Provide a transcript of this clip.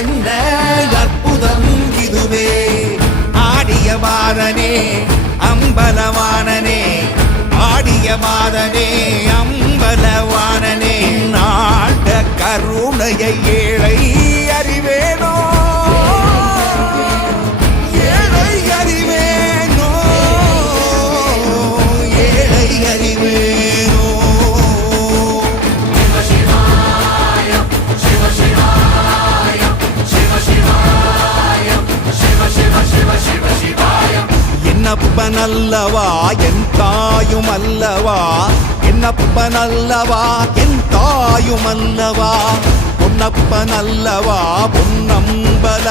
என்ன அற்புதம் இதுவே. ஆடிய மாதனே அம்பலவானனே, ஆடிய மாதனே அம்பலவானனே, நாட கருணையை ஏழை அறிவேனோ, ஏழை அறிவேனோ, ஏழை அறிவேனோ. என்னப்பனல்லவா என் தாயும் அல்லவா, என்னப்பனல்லவா என் தாயும் அல்லவா, பொன்னப்பனல்லவா பொன்னம்பல